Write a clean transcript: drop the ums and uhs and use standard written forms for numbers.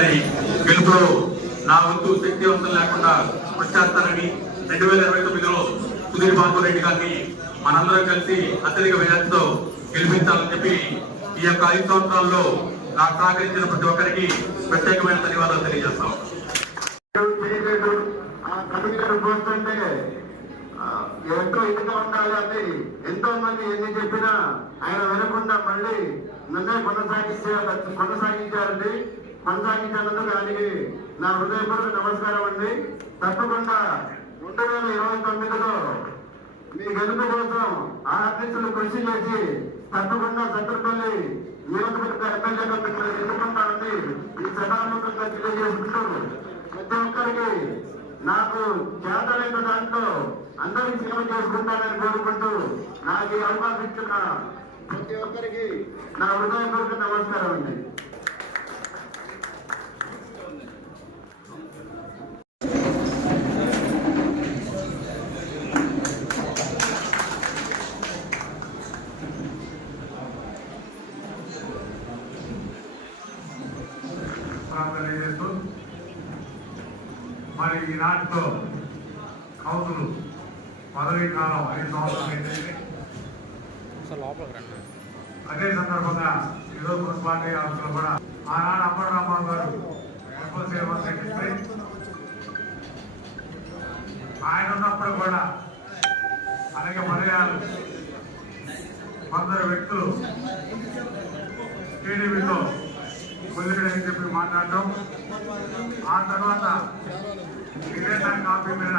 గారి గెలుపులో నా వంతు శక్తివంతం లేకుండా కృషి చేస్తానని 2029లో సుధీర్ బాబు రెడ్డి గారిని మనందరం కలిసి అత్యధిక మెజార్టీతో గెలిపించాలని చెప్పి ఈ యొక్క 5 సంవత్సరాల్లో నాకు సహకరించిన ప్రతి ఒక్కరికి ప్రత్యేకమైన ధన్యవాదాలు తెలియజేస్తాం. ఎంతో ఇదిగా ఉండాలి అని ఎంతో మంది ఎన్ని చెప్పినా ఆయన వినకుండా మళ్ళీ నన్నే కొనసాగించారండి. కొనసాగించినందుకు ఆయనకి నా హృదయపూర్వక నమస్కారం అండి. తప్పకుండా 2029లో మీ గెలుపు కోసం ఆర్టిస్టులు కృషి చేసి తప్పకుండా సత్తరపల్లి నియోజకవర్గ ఎమ్మెల్యేగా మిమ్మల్ని ఎన్నుకుంటారని ఈ సభాముఖంగా తెలియజేసుకుంటూ ప్రతి ఒక్కరికి నాకు చేతలైన దాంట్లో అందరికీ సేవ చేసుకుంటానని కోరుకుంటూ నాకు ఈ అవకాశం ఇచ్చిన ప్రతి ఒక్కరికి నా హృదయపూర్వక నమస్కారం అండి. మరి ఈనాటితో కౌన్సిల్ పదవీ కాలం 5 సంవత్సరాలు అయితే అదే సందర్భంగా ఈరోజు మున్సిపాలిటీ ఆఫీసులో కూడా ఆనాడు అప్పలరామారావు గారు మున్సిపల్ చైర్మన్ సెక్రటరీ ఆయన ఉన్నప్పుడు కూడా అనేక పర్యాలు కొందరు వ్యక్తులు టీడీపీతో పొలిటికల్ చెప్పి మాట్లాడటం, ఆ తర్వాత ఇదే దాని కాపీ మీద